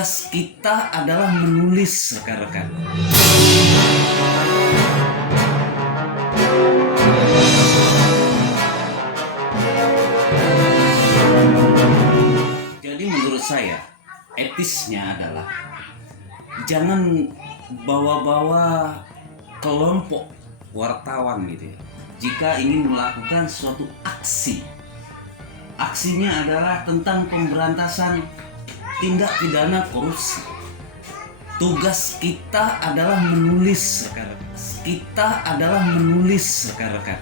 Tugas kita adalah menulis, rekan-rekan. Jadi menurut saya, etisnya adalah jangan bawa-bawa kelompok wartawan gitu ya. Jika ingin melakukan suatu aksi, aksinya adalah tentang pemberantasan tindak pidana korupsi. Tugas kita adalah menulis, rekan-rekan.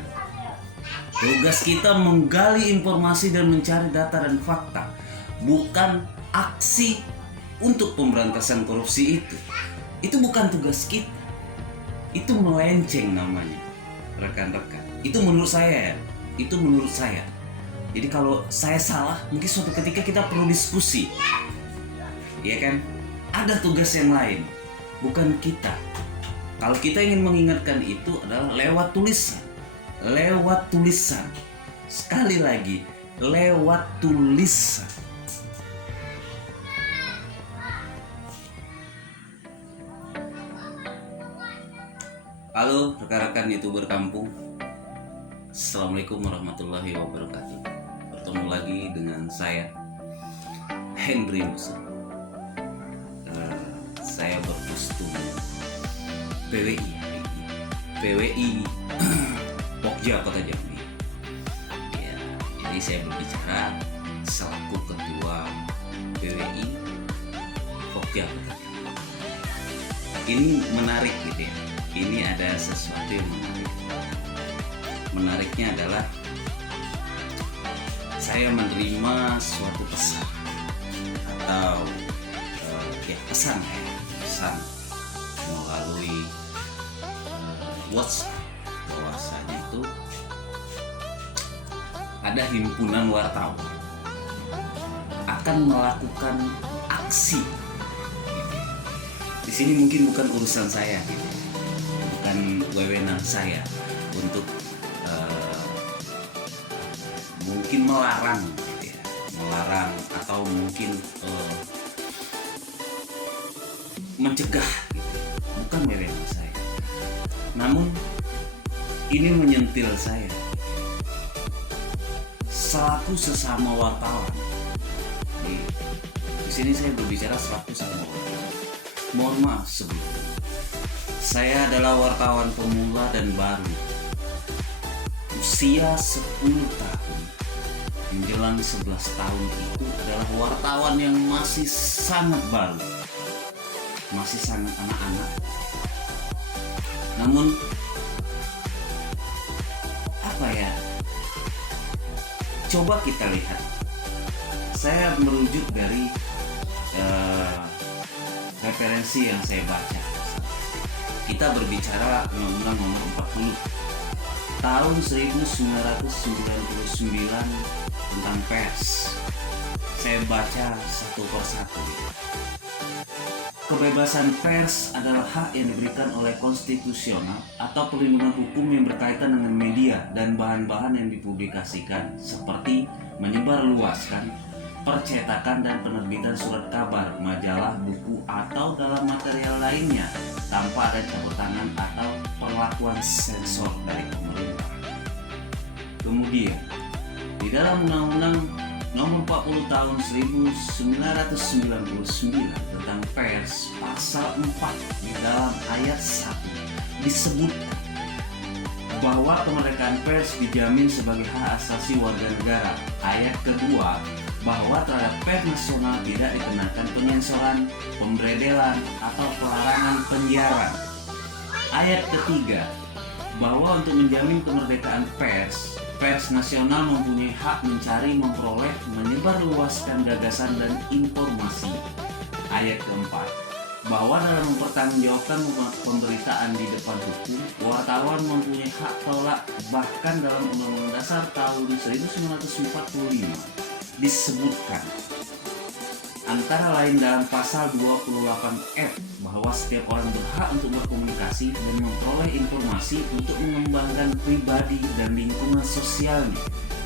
Tugas kita menggali informasi dan mencari data dan fakta, bukan aksi untuk pemberantasan korupsi itu. Itu bukan tugas kita. Itu melenceng namanya, rekan-rekan. Itu menurut saya. Jadi kalau saya salah, mungkin suatu ketika kita perlu diskusi. Ya kan? Ada tugas yang lain, bukan kita. Kalau kita ingin mengingatkan itu adalah lewat tulisan. Sekali lagi, lewat tulisan. Halo rekan-rekan YouTuber kampung. Assalamualaikum warahmatullahi wabarakatuh. Bertemu lagi dengan saya, Henry Musa. Saya berkostum PWI Pokja Kota Jambi. Ya, jadi saya berbicara selaku ketua PWI Pokja Kota Jambi. Ini menarik gitu ya. Ini ada sesuatu yang menarik. Menariknya adalah saya menerima suatu pesan atau pesan melalui WhatsApp, bahwasanya itu ada himpunan wartawan akan melakukan aksi. Di sini mungkin bukan urusan saya, bukan wewenang saya untuk mungkin melarang atau mungkin mencegah, bukan wewenang saya. Namun ini menyentil saya selaku sesama wartawan. Di sini saya berbicara selaku sesama wartawan. Mohon maaf sebelumnya. Saya adalah wartawan pemula dan baru. Usia 10 tahun menjelang 11 tahun itu adalah wartawan yang masih sangat baru, masih sangat anak-anak. Namun coba kita lihat, saya merujuk dari referensi yang saya baca. Kita berbicara Undang-Undang Nomor 40 tahun 1999 tentang pers. Saya baca satu persatu. Kebebasan pers adalah hak yang diberikan oleh konstitusional atau perlindungan hukum yang berkaitan dengan media dan bahan-bahan yang dipublikasikan, seperti menyebarluaskan, percetakan dan penerbitan surat kabar, majalah, buku, atau dalam material lainnya tanpa ada campur tangan atau perlakuan sensor dari pemerintah. Kemudian, di dalam Undang-Undang Nomor 40 tahun 1999 tentang pers, pasal 4 di dalam ayat 1 disebut bahwa kemerdekaan pers dijamin sebagai hak asasi warga negara. Ayat kedua, bahwa terhadap pers nasional tidak dikenakan penyensoran, pemberedelan, atau pelarangan penyiaran. Ayat ketiga, bahwa untuk menjamin kemerdekaan pers nasional mempunyai hak mencari, memperoleh, menyebarluaskan gagasan dan informasi. Ayat keempat, bahwa dalam mempertanggungjawabkan pemberitaan di depan hukum, wartawan mempunyai hak tolak. Bahkan dalam Undang-Undang Dasar tahun 1945 disebutkan antara lain dalam pasal 28F bahwa setiap orang berhak untuk berkomunikasi dan memperoleh informasi untuk mengembangkan pribadi dan lingkungan sosialnya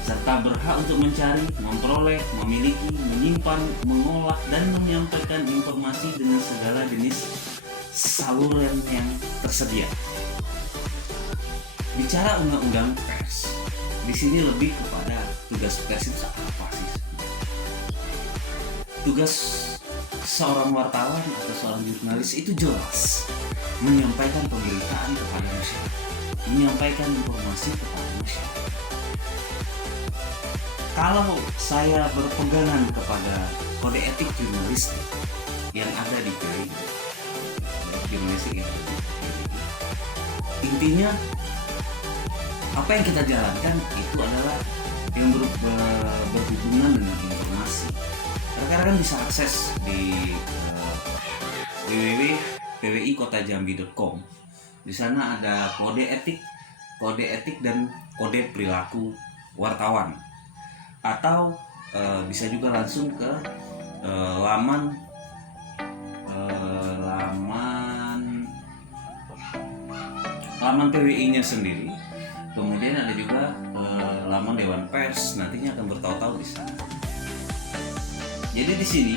serta berhak untuk mencari, memperoleh, memiliki, menyimpan, mengolah, dan menyampaikan informasi dengan segala jenis saluran yang tersedia. Bicara undang-undang pers, di sini lebih kepada tugas pers itu apa sih? Tugas seorang wartawan atau seorang jurnalis itu jelas menyampaikan pemberitaan kepada masyarakat, menyampaikan informasi kepada masyarakat. Kalau saya berpegangan kepada kode etik jurnalistik yang ada di PRI, jurnalistik intinya apa yang kita jalankan itu adalah yang berhubungan dengan informasi. Rekan-rekan bisa akses di www.pwikotajambi.com. Di sana ada kode etik dan kode perilaku wartawan. Atau bisa juga langsung ke laman PWI-nya sendiri. Kemudian ada juga laman Dewan Pers, nantinya akan bertahu-tahu di sana. Jadi di sini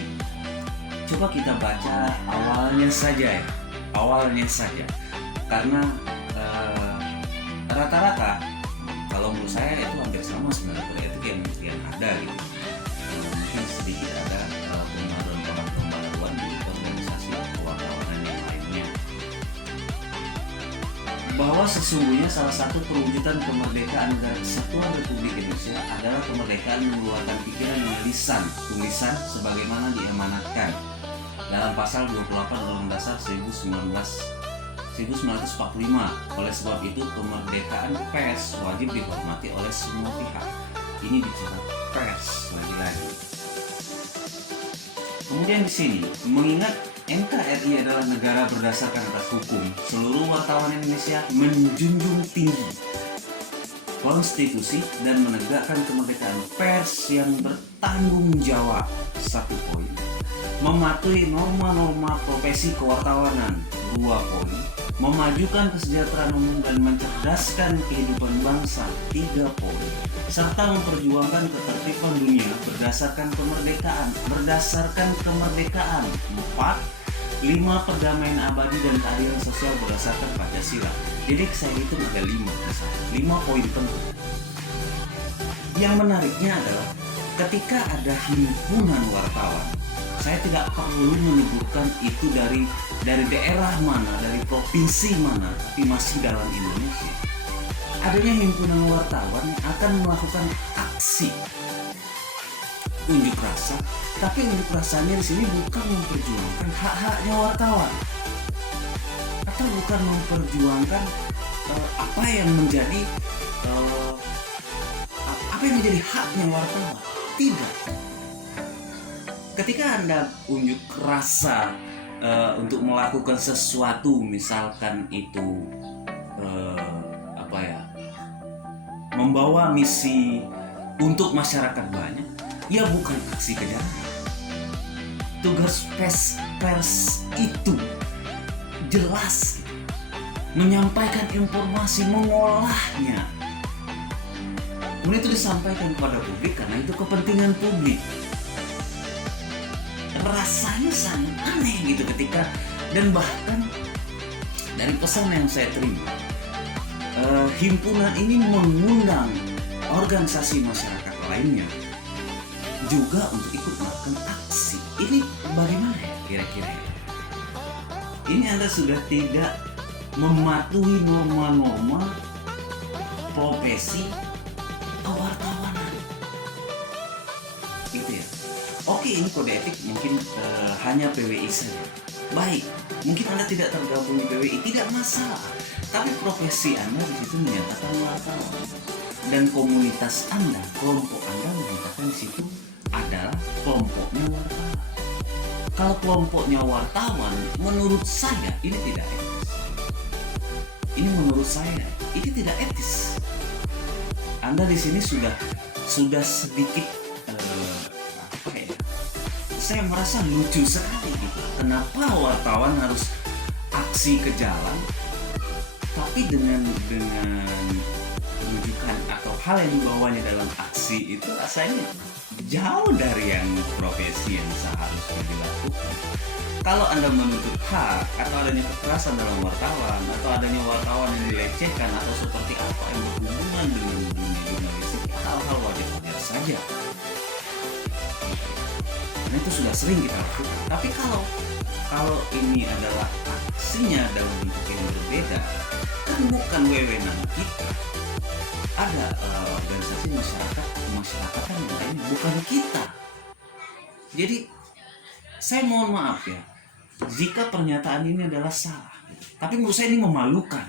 coba kita baca awalnya saja, karena rata-rata kalau menurut saya itu hampir sama sebenarnya kode etik yang ada gitu. Mungkin sedikit ada pembaruan di organisasi kewartawanan yang lainnya. Bahwa sesungguhnya salah satu perwujudan kemerdekaan negara Kesatuan Republik Indonesia adalah kemerdekaan mengeluarkan pikiran dan tulisan sebagaimana diamanatkan dalam pasal 28 Undang-Undang Dasar 1945. Oleh sebab itu kemerdekaan pers wajib dihormati oleh semua pihak. Ini bicara pers lagi-lagi. Kemudian di sini mengingat NKRI adalah negara berdasarkan atas hukum, seluruh wartawan Indonesia menjunjung tinggi konstitusi dan menegakkan kemerdekaan pers yang bertanggung jawab. 1 poin. Mematuhi norma-norma profesi kewartawanan. 2 poin. Memajukan kesejahteraan umum dan mencerdaskan kehidupan bangsa. 3 poin. Serta memperjuangkan ketertiban dunia berdasarkan kemerdekaan. 4. 5. Perdamaian abadi dan keadilan sosial berdasarkan Pancasila. Jadi saya hitung ada 5 poin penting. Yang menariknya adalah ketika ada himpunan wartawan, saya tidak perlu menyebutkan itu dari daerah mana, dari provinsi mana, tapi masih dalam Indonesia. Adanya himpunan wartawan yang akan melakukan aksi unjuk rasa, tapi unjuk rasanya di sini bukan memperjuangkan hak-haknya wartawan, atau bukan memperjuangkan apa yang menjadi haknya wartawan. Tidak. Ketika Anda unjuk rasa untuk melakukan sesuatu, misalkan itu membawa misi untuk masyarakat banyak, ya bukan aksi kejahatan. Tugas pers itu jelas menyampaikan informasi, mengolahnya. Kemudian itu disampaikan kepada publik karena itu kepentingan publik. Rasanya sangat aneh gitu ketika, dan bahkan dari pesan yang saya terima, himpunan ini mengundang organisasi masyarakat lainnya juga untuk ikut melakukan aksi. Ini bagaimana ya kira-kira? Ini Anda sudah tidak mematuhi norma-norma profesi kewartawanan. Gitu ya. Oke, ini kode etik mungkin hanya PWI saja. Baik, mungkin Anda tidak tergabung di PWI, tidak masalah. Tapi profesi Anda di situ menyatakan wartawan, dan komunitas Anda, kelompok Anda menyatakan di situ adalah kelompoknya wartawan. Kalau kelompoknya wartawan, menurut saya ini tidak etis. Ini menurut saya ini tidak etis. Anda di sini sudah sedikit saya merasa lucu sekali gitu. Kenapa wartawan harus aksi ke jalan, tapi dengan rujukan atau hal yang dibawanya dalam aksi itu rasanya jauh dari yang profesi yang seharusnya dilakukan. Kalau Anda menuntut hak atau adanya kekerasan dalam wartawan atau adanya wartawan yang dilecehkan atau seperti apa yang berhubungan dengan dunia jurnalistik, hal-hal wajar-wajar saja. Nah, itu sudah sering kita lakukan. Tapi kalau ini adalah aksinya dalam bentuk yang berbeda, kan bukan wewenang kita. Ada organisasi masyarakat yang lain, bukan kita. Jadi saya mohon maaf ya, jika pernyataan ini adalah salah, tapi menurut saya ini memalukan.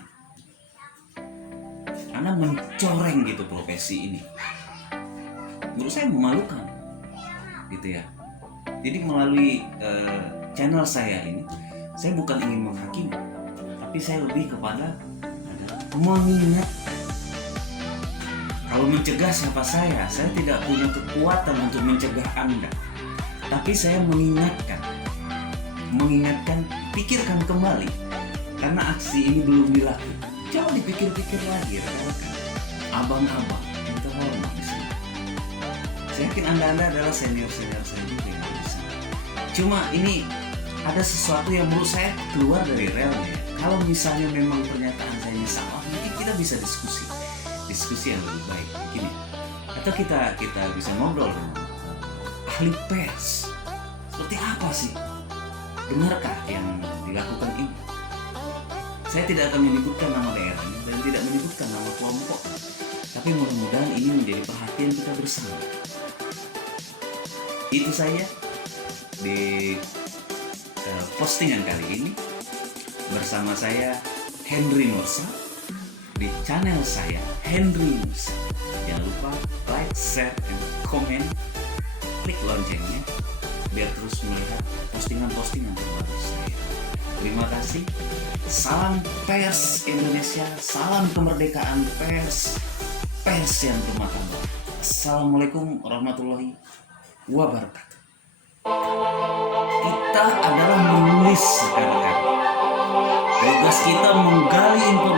Anda mencoreng gitu profesi ini, menurut saya memalukan, gitu ya. Jadi melalui channel saya ini, saya bukan ingin menghakimi, tapi saya lebih kepada adalah mengingat. Kalau mencegah siapa saya tidak punya kekuatan untuk mencegah Anda. Tapi saya mengingatkan, pikirkan kembali, karena aksi ini belum dilakukan. Coba dipikir-pikir lagi, rekan-rekan, abang-abang yang terhormat di sini. Saya yakin Anda adalah senior-senior saya juga yang di sini. Cuma ini ada sesuatu yang menurut saya keluar dari relnya. Kalau misalnya memang pernyataan saya ini salah, mungkin kita bisa diskusi yang lebih baik, begini. Atau kita bisa ngobrol dengan ahli pers. Seperti apa sih? Benarkah yang dilakukan ini? Saya tidak akan menyebutkan nama daerahnya dan tidak menyebutkan nama kelompok. Tapi mudah-mudahan ini menjadi perhatian kita bersama. Itu saja di postingan kali ini bersama saya Henry Nursa di channel saya Henry Nursa. Jangan lupa like, share, dan komen, klik loncengnya biar terus melihat postingan-postingan terbaru saya. Terima kasih. Salam pers Indonesia, salam kemerdekaan pers yang bermartabat. Assalamualaikum warahmatullahi wabarakatuh. Kita adalah menulis sekarang. Tugas kita menggali informasi